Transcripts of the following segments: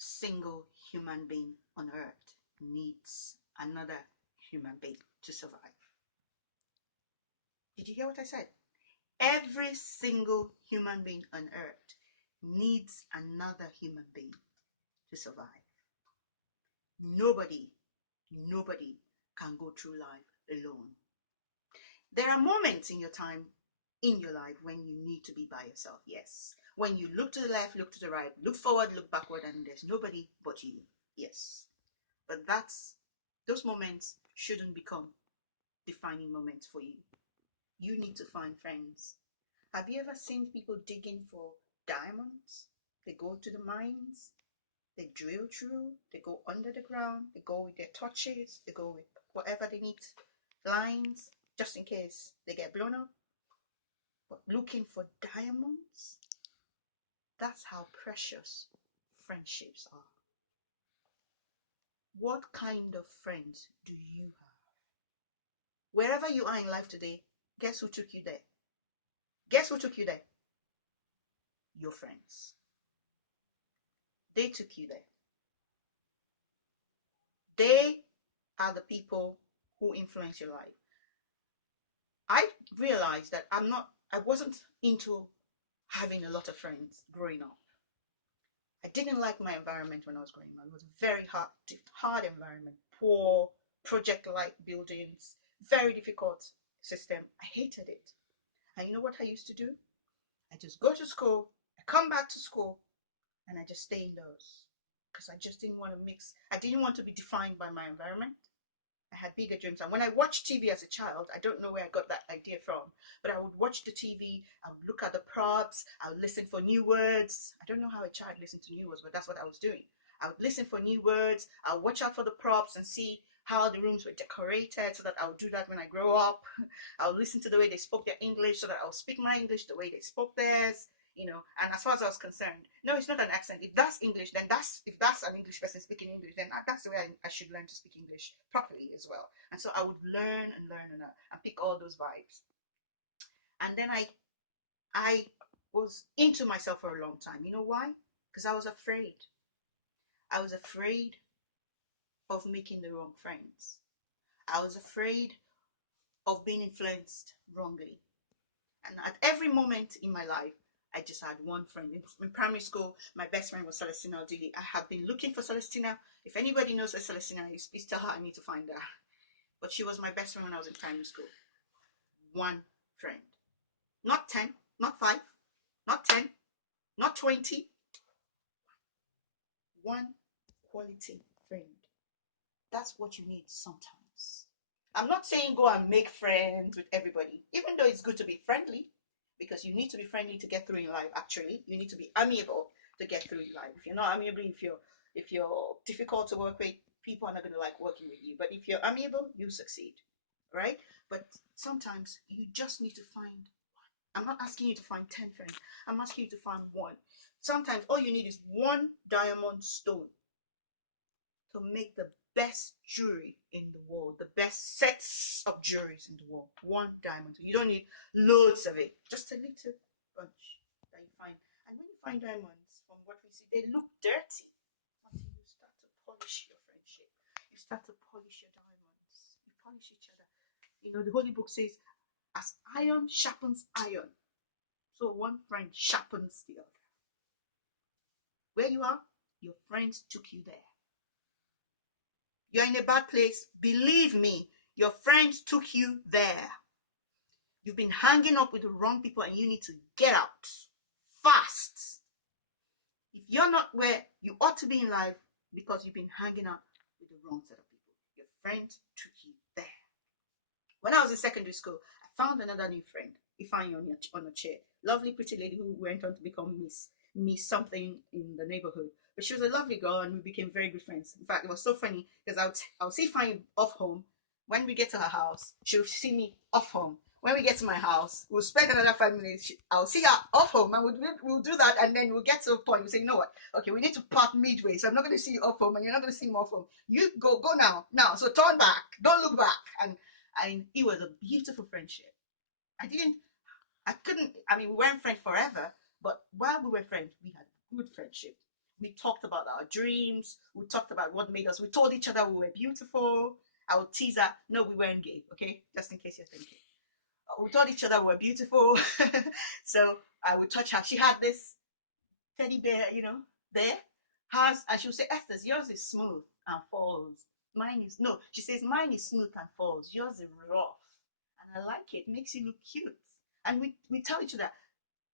single human being on earth needs another human being to survive. Did you hear what I said? Every single human being on earth needs another human being to survive. Nobody can go through life alone. There are moments in your life when you need to be by yourself, yes. When you look to the left, look to the right, look forward, look backward, and there's nobody but you, yes. But those moments shouldn't become defining moments for you. You need to find friends. Have you ever seen people digging for diamonds? They go to the mines, they drill through, they go under the ground, they go with their torches, they go with whatever they need, lines, just in case they get blown up. But looking for diamonds, that's how precious friendships are. What kind of friends do you have? Wherever you are in life today, guess who took you there? Guess who took you there? Your friends. They took you there. They are the people who influence your life. I realized that I wasn't into having a lot of friends growing up. I didn't like my environment when I was growing up. It was a very hard environment, poor, project-like buildings, very difficult system. I hated it. And you know what I used to do? I just go to school, I come back to school, and I just stay indoors. Because I just didn't want to mix. I didn't want to be defined by my environment. I had bigger dreams. And when I watched TV as a child, I don't know where I got that idea from, but I would watch the TV, I would look at the props, I would listen for new words. I don't know how a child listens to new words, but that's what I was doing. I would listen for new words, I would watch out for the props and see how the rooms were decorated so that I would do that when I grow up. I would listen to the way they spoke their English so that I would speak my English the way they spoke theirs. And as far as I was concerned, no, it's not an accent. If that's English, then if that's an English person speaking English, then that's the way I should learn to speak English properly as well. And so I would learn and pick all those vibes. And then I was into myself for a long time. You know why? Because I was afraid. I was afraid of making the wrong friends. I was afraid of being influenced wrongly. And at every moment in my life, I just had one friend. In primary school, my best friend was Celestina Odili. I have been looking for Celestina. If anybody knows where Celestina is, please tell her I need to find her. But she was my best friend when I was in primary school. One friend. Not 10, not 5, not 10, not 20. One quality friend. That's what you need sometimes. I'm not saying go and make friends with everybody, even though it's good to be friendly, because you need to be friendly to get through in life. Actually, you need to be amiable to get through in life. If you're not amiable, if you're difficult to work with, people are not going to like working with you. But if you're amiable, you succeed, right? But sometimes you just need to find one. I'm not asking you to find 10 friends. I'm asking you to find one. Sometimes all you need is one diamond stone to make the best jewelry in the world, the best sets of jewelries in the world. One diamond. You don't need loads of it, just a little bunch that you find. And when you find diamonds, from what we see, they look dirty until you start to polish your friendship. You start to polish your diamonds. You polish each other. The Holy Book says, as iron sharpens iron, so one friend sharpens the other. Where you are, your friends took you there. You're in a bad place. Believe me, your friends took you there. You've been hanging up with the wrong people and you need to get out fast. If you're not where you ought to be in life because you've been hanging out with the wrong set of people, your friends took you there. When I was in secondary school, I found another new friend, Ifeanyi on a chair. Lovely, pretty lady who went on to become Miss something in the neighborhood. But she was a lovely girl and we became very good friends. In fact, it was so funny because I'll see Ifeanyi off home. When we get to her house, she'll see me off home. When we get to my house, we'll spend another 5 minutes. I'll see her off home and we'll do that. And then we'll get to a point. We'll say, you know what? Okay, we need to part midway. So I'm not going to see you off home and you're not going to see me off home. You go now. So turn back. Don't look back. And it was a beautiful friendship. We weren't friends forever, but while we were friends, we had good friendship. We talked about our dreams. We talked about what made us. We told each other we were beautiful. I would tease her. No, we weren't gay, okay? Just in case you're thinking. We told each other we were beautiful. So I would touch her. She had this teddy bear, there. Hers, and she would say, Esther's, yours is smooth and falls. Mine is, no, she says, mine is smooth and falls. Yours is rough. And I like it. Makes you look cute. And we tell each other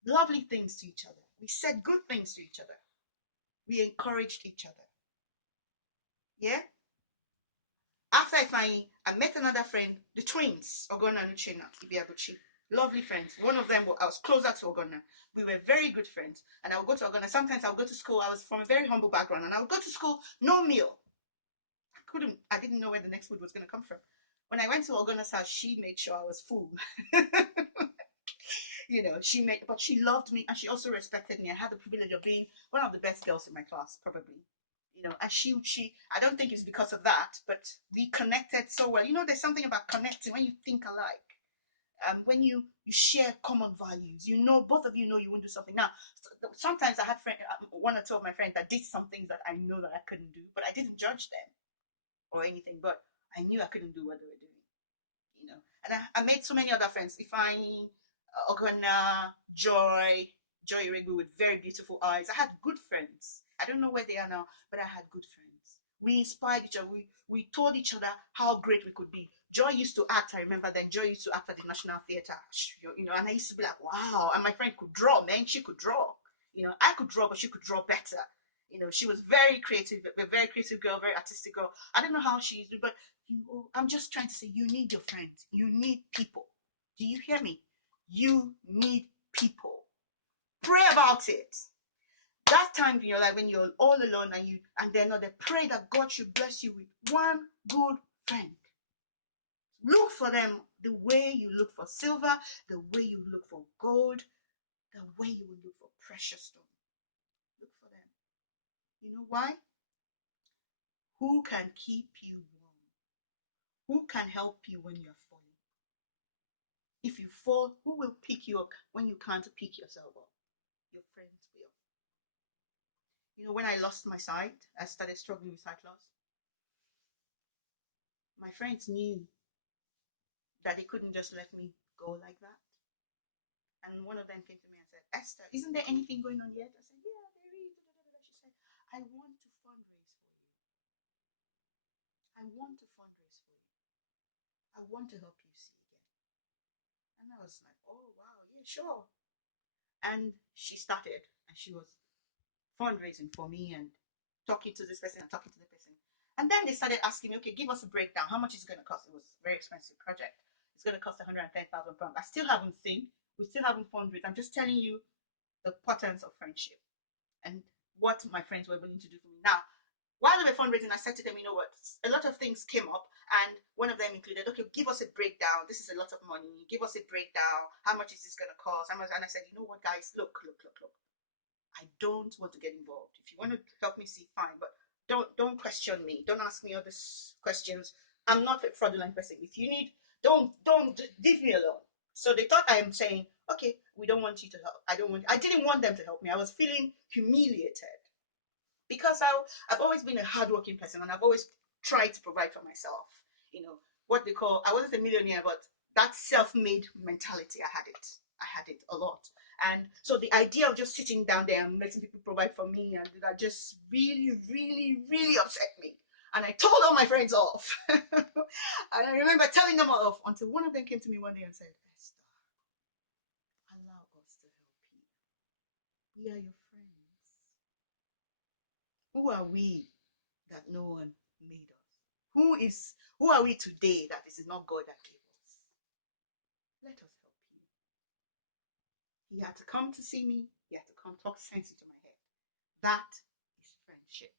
lovely things to each other. We said good things to each other. We encouraged each other. Yeah? After I met another friend, the twins, Ogonna and Uchenna Ibiabuchi. Lovely friends. One of them, I was closer to Ogonna. We were very good friends. And I would go to Ogonna. Sometimes I would go to school. I was from a very humble background. And I would go to school, no meal. I didn't know where the next food was going to come from. When I went to Ogona's house, she made sure I was full. But she loved me and she also respected me. I had the privilege of being one of the best girls in my class, probably. And I don't think it's because of that, but we connected so well. There's something about connecting when you think alike. When you share common values, both of you know you won't do something. Now, sometimes I had one or two of my friends that did some things that I know that I couldn't do, but I didn't judge them or anything, but I knew I couldn't do what they were doing. And I made so many other friends. Ifeanyi, Ogonna, Joy Iregu with very beautiful eyes. I had good friends. I don't know where they are now, but I had good friends. We inspired each other. We told each other how great we could be. Joy used to act. I remember then Joy used to act at the National Theatre. And I used to be like, wow. And my friend could draw, man. She could draw. I could draw, but she could draw better. She was very creative, a very creative girl, very artistic girl. I don't know how she is, but I'm just trying to say, you need your friends. You need people. Do you hear me? You need people. Pray about it. That time in your life when you're all alone and they're not there, pray that God should bless you with one good friend. Look for them the way you look for silver, the way you look for gold, the way you will look for precious stone. Look for them. You know why? Who can keep you warm? Who can help you when you're falling? If you fall, who will pick you up when you can't pick yourself up? Your friends will. When I lost my sight, I started struggling with sight loss. My friends knew that they couldn't just let me go like that. And one of them came to me and said, Esther, isn't there anything going on yet? I said, yeah, there is. She said, I want to fundraise for you. I want to fundraise for you. I want to help you see again. And I was like, oh, wow, yeah, sure. And she started, and she was fundraising for me and talking to this person and talking to the person. And then they started asking me, okay, give us a breakdown. How much is it going to cost? It was a very expensive project. It's going to cost £110,000. I still haven't seen. We still haven't fundraised. I'm just telling you the patterns of friendship and what my friends were willing to do for me. Now, while they were fundraising, I said to them, you know what? A lot of things came up, and one of them included, okay, give us a breakdown. This is a lot of money. Give us a breakdown. How much is this going to cost? And I said, you know what, guys? Look. I don't want to get involved. If you want to help me see, fine, but don't question me. Don't ask me all these questions. I'm not a fraudulent person. If you need, don't leave me alone. So they thought I am saying, okay, we don't want you to help. I didn't want them to help me. I was feeling humiliated because I've always been a hardworking person and I've always tried to provide for myself. What they call, I wasn't a millionaire, but that self-made mentality, I had it. I had it a lot. And so the idea of just sitting down there and letting people provide for me and that just really, really, really upset me. And I told all my friends off. And I remember telling them off until one of them came to me one day and said, Esther, allow us to help you. We are your friends. Who are we that no one made us? Who are we today that this is not God that gave us? Let us help you. He had to come to see me. He had to come talk sense into my head. That is friendship.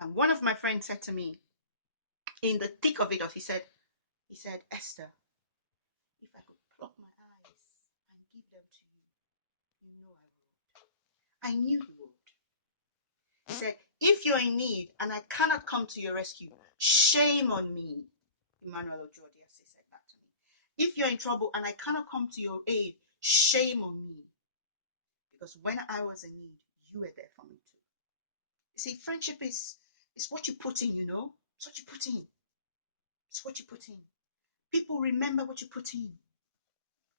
And one of my friends said to me, in the thick of it all, he said, Esther, if I could pluck my eyes and give them to you, you know I would. I knew he would. He said, if you're in need and I cannot come to your rescue, shame on me. Emmanuel Ojodiase said that to me. If you're in trouble and I cannot come to your aid, shame on me. Because when I was in need, you were there for me too. You see, friendship is what you put in, you know? It's what you put in. It's what you put in. People remember what you put in.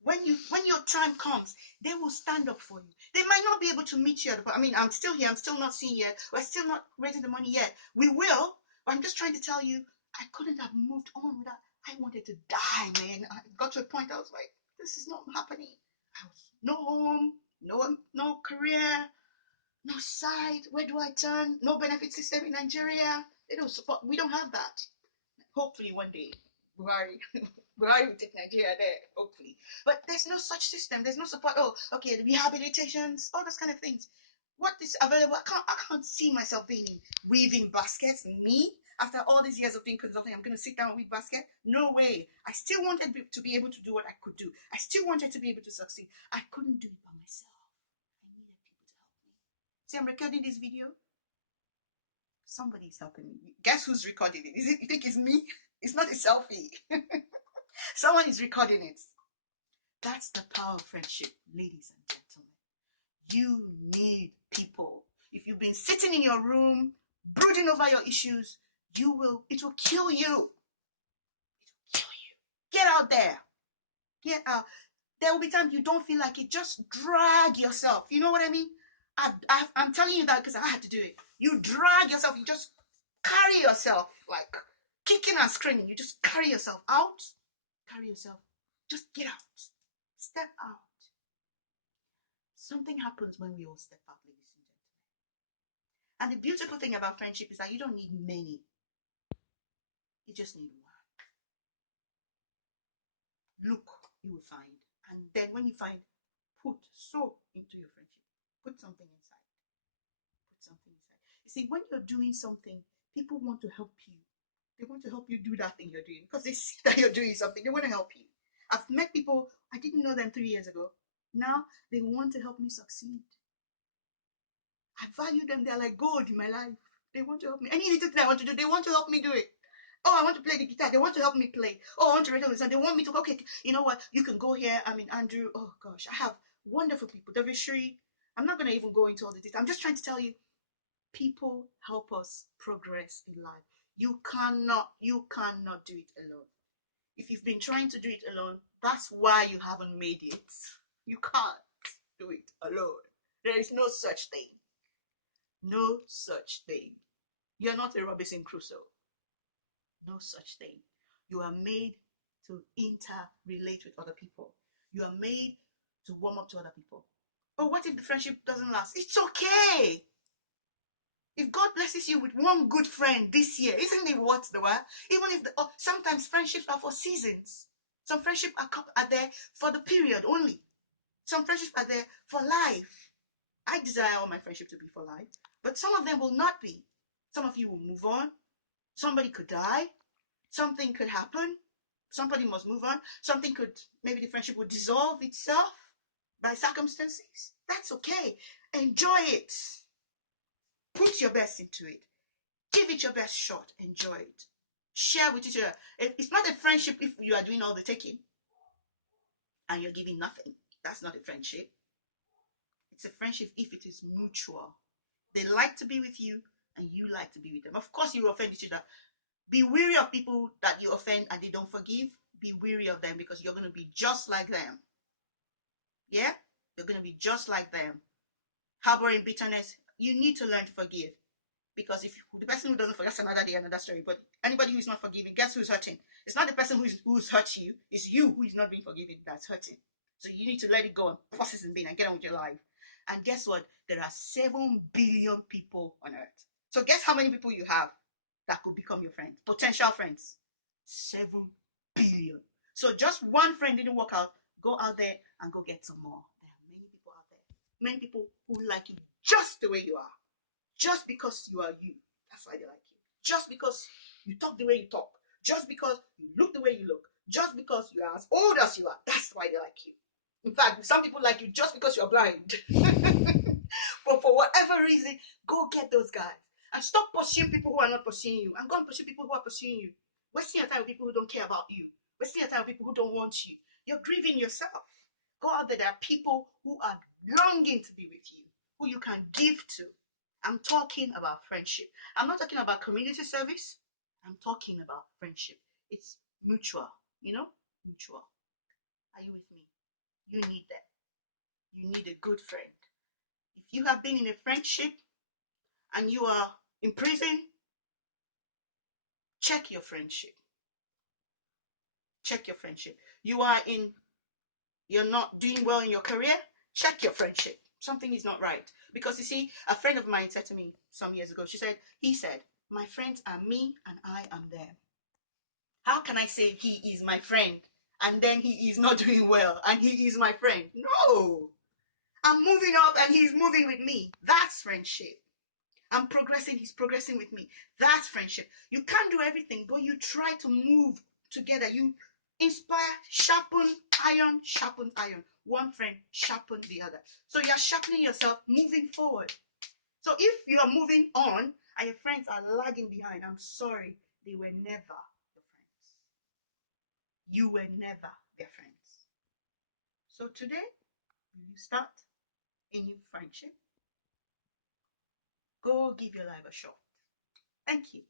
When your time comes, they will stand up for you. They might not be able to meet you at the point. I mean, I'm still here, I'm still not seeing yet, we're still not raising the money yet. We will, but I'm just trying to tell you, I couldn't have moved on without. I wanted to die, man. I got to a point I was like, this is not happening. I was no home, no career, no side. Where do I turn? No benefit system in Nigeria. They don't support. We don't have that. Hopefully one day, Buhari, Buhari will take Nigeria there. Hopefully, but there's no such system. There's no support. Oh, okay, the rehabilitations, all those kind of things. What is available? I can't see myself being in weaving baskets. Me, after all these years of doing consulting, I'm going to sit down and weave basket? No way. I still wanted to be able to do what I could do. I still wanted to be able to succeed. I couldn't do it by myself. I needed people to help me. See, I'm recording this video. Somebody is helping me. Guess who's recording it? You think it's me? It's not a selfie. Someone is recording it. That's the power of friendship, ladies and gentlemen. You need people. If you've been sitting in your room, brooding over your issues, it will kill you. It will kill you. Get out there. Get out. There will be times you don't feel like it. Just drag yourself. You know what I mean? I'm telling you that because I had to do it. You drag yourself. You just carry yourself like kicking and screaming. You just carry yourself out. Carry yourself. Just get out. Step out. Something happens when we all step out, ladies and gentlemen. And the beautiful thing about friendship is that you don't need many. You just need one. Look, you will find. And then when you find, sow into your friendship. Put something inside. Put something inside. You see, when you're doing something, people want to help you. They want to help you do that thing you're doing because they see that you're doing something. They want to help you. I've met people, I didn't know them 3 years ago. Now they want to help me succeed. I value them. They're like gold in my life. They want to help me. Any little thing I want to do, they want to help me do it. Oh, I want to play the guitar. They want to help me play. Oh, I want to write on the song. They want me to go, okay, you know what? You can go here. I mean, Andrew. Oh, gosh. I have wonderful people. Davishri. I'm not going to even go into all the details. I'm just trying to tell you, people help us progress in life. You cannot do it alone. If you've been trying to do it alone, that's why you haven't made it. You can't do it alone. There is no such thing. No such thing. You're not a Robinson Crusoe. No such thing. You are made to interrelate with other people. You are made to warm up to other people. But what if the friendship doesn't last? It's okay. If God blesses you with one good friend this year, isn't it worth the while? Even if sometimes friendships are for seasons. Some friendships are there for the period only. Some friendships are there for life. I desire all my friendship to be for life, but some of them will not be. Some of you will move on. Somebody could die. Something could happen. Somebody must move on. Maybe the friendship would dissolve itself by circumstances. That's okay. Enjoy it. Put your best into it. Give it your best shot. Enjoy it. Share with each other. It's not a friendship if you are doing all the taking and you're giving nothing. That's not a friendship. It's a friendship if it is mutual. They like to be with you and you like to be with them. Of course, you offend each other. Be wary of people that you offend and they don't forgive. Be wary of them because you're going to be just like them. Yeah? You're going to be just like them. Harboring bitterness, you need to learn to forgive. Because if the person who doesn't forgive, that's another day, another story. But anybody who's not forgiving, guess who's hurting? It's not the person who's hurt you. It's you who is not being forgiven that's hurting. So you need to let it go and process and get on with your life. And guess what? There are 7 billion people on earth. So guess how many people you have that could become your friends, potential friends? 7 billion. So just one friend didn't work out. Go out there and go get some more. There are many people out there. Many people who like you just the way you are. Just because you are you. That's why they like you. Just because you talk the way you talk. Just because you look the way you look. Just because you are as old as you are. That's why they like you. In fact, some people like you just because you're blind. But for whatever reason, go get those guys. And stop pursuing people who are not pursuing you. And go and pursue people who are pursuing you. Wasting your time with people who don't care about you. Wasting your time with people who don't want you. You're grieving yourself. Go out there. There are people who are longing to be with you. who you can give to. I'm talking about friendship. I'm not talking about community service. I'm talking about friendship. It's mutual, you know? Mutual. Are you with me? You need that. You need a good friend. If you have been in a friendship and you are in prison, check your friendship. Check your friendship. You're not doing well in your career, check your friendship. Something is not right. Because you see, a friend of mine said to me some years ago, he said, my friends are me and I am them. How can I say he is my friend and then he is not doing well and he is my friend? No. I'm moving up and he's moving with me. That's friendship. I'm progressing, he's progressing with me. That's friendship. You can't do everything, but you try to move together. You inspire, sharpen iron, sharpen iron. One friend sharpen the other. So you're sharpening yourself, moving forward. So if you are moving on and your friends are lagging behind, I'm sorry, they were never your friends. You were never their friends. So today, you start a new friendship. Go give your life a shot. Thank you.